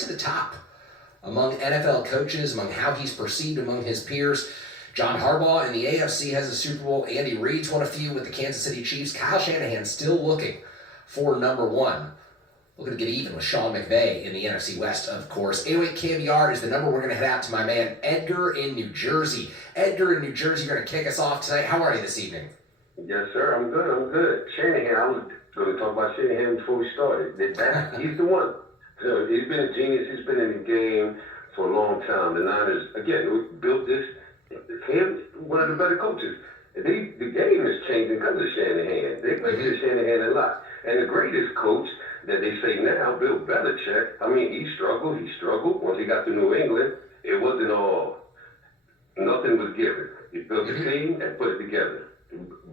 to the top among NFL coaches, among how he's perceived among his peers. John Harbaugh in the AFC has a Super Bowl. Andy Reid's won a few with the Kansas City Chiefs. Kyle Shanahan still looking for number one. Looking to get even with Sean McVay in the NFC West, of course. 808 KBR is the number. We're going to head out to my man Edgar in New Jersey. Edgar in New Jersey, you're going to kick us off tonight. How are you this evening? Yes, sir. I'm good. Shanahan, I was going to talk about Shanahan before we started. He's the one. So he's been a genius. He's been in the game for a long time. The Niners, again, built this. Him, one of the better coaches. The game is changing because of Shanahan. They play to Shanahan a lot. And the greatest coach that they say now, Bill Belichick, I mean, he struggled. Once he got to New England, it wasn't all, nothing was given. He built a team and put it together.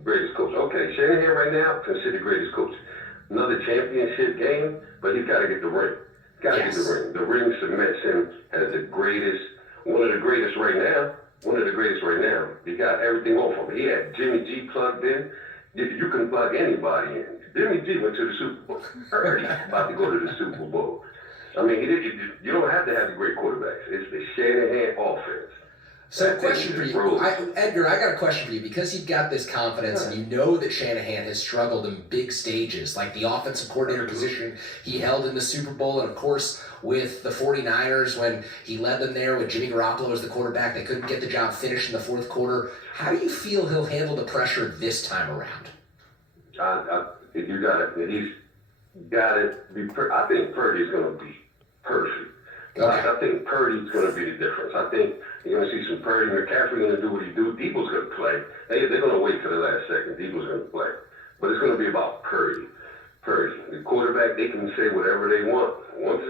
Greatest coach. Okay, Shanahan right now, considered greatest coach. Another championship game, but he's got to get the ring. Get the ring. The ring cements him as the greatest, one of the greatest right now. He got everything off him. He had Jimmy G plugged in. You can plug anybody in. Jimmy G went to the Super Bowl. Purdy's about to go to the Super Bowl. I mean, you don't have to have the great quarterbacks. It's the Shanahan offense. So, question for you, Edgar. I got a question for you because you've got this confidence and you know that Shanahan has struggled in big stages, like the offensive coordinator position he held in the Super Bowl, and of course with the 49ers when he led them there with Jimmy Garoppolo as the quarterback. They couldn't get the job finished in the fourth quarter. How do you feel he'll handle the pressure this time around? You got it. He's got it. I think Purdy's going to be perfect. Okay. I think Purdy's going to be the difference. I think you're going to see some Purdy. McCaffrey's going to do what he do. Debo's going to play. They're going to wait till the last second. Debo's going to play. But it's going to be about Purdy. The quarterback, they can say whatever they want. Once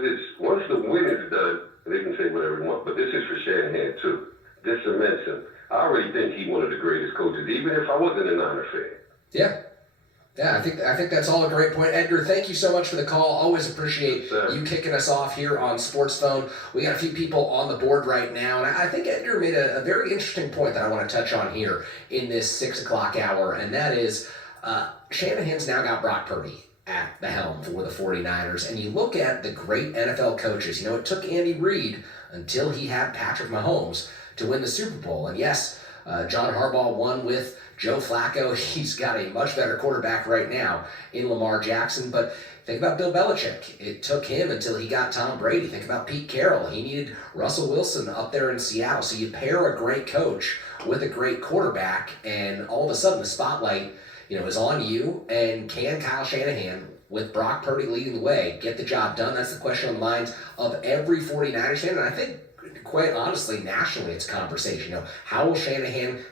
the win is done, they can say whatever they want. But this is for Shanahan, too. This cements him. I already think he's one of the greatest coaches, even if I wasn't a Niner fan. Yeah, I think that's all a great point. Edgar, thank you so much for the call. Always appreciate you kicking us off here on Sports Phone. We got a few people on the board right now, and I think Edgar made a very interesting point that I want to touch on here in this 6 o'clock hour, and that is Shanahan's now got Brock Purdy at the helm for the 49ers, and you look at the great NFL coaches. You know, it took Andy Reid until he had Patrick Mahomes to win the Super Bowl, and yes, John Harbaugh won with Joe Flacco. He's got a much better quarterback right now in Lamar Jackson. But think about Bill Belichick. It took him until he got Tom Brady. Think about Pete Carroll. He needed Russell Wilson up there in Seattle. So you pair a great coach with a great quarterback, and all of a sudden the spotlight, is on you. And can Kyle Shanahan, with Brock Purdy leading the way, get the job done? That's the question on the minds of every 49ers fan. And I think, quite honestly, nationally, it's a conversation. How will Shanahan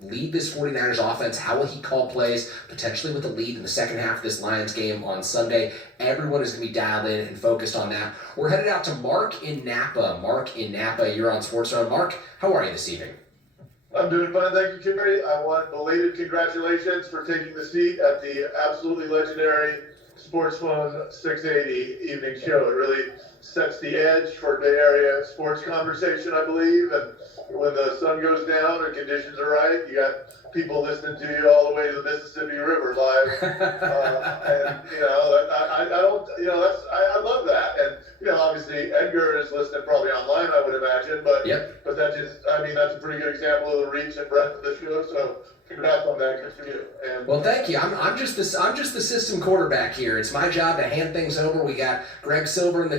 lead this 49ers offense? How will he call plays, potentially with a lead in the second half of this Lions game on Sunday? Everyone is going to be dialed in and focused on that. We're headed out to Mark in Napa. You're on Sports Zone. Mark, how are you this evening? I'm doing fine, thank you, Kerry. I want belated congratulations for taking the seat at the absolutely legendary Sports Phone 680 evening show. It really sets the edge for Bay Area sports conversation, I believe. And when the sun goes down and conditions are right, you got people listening to you all the way to the Mississippi River live. I love that. And, obviously Edgar is listening probably online, I would imagine, but that's a pretty good example of the reach and breadth of the show. So congrats on that. Good for you. And, well, thank you. I'm just the system quarterback here. It's my job to hand things over. We got Greg Silver in the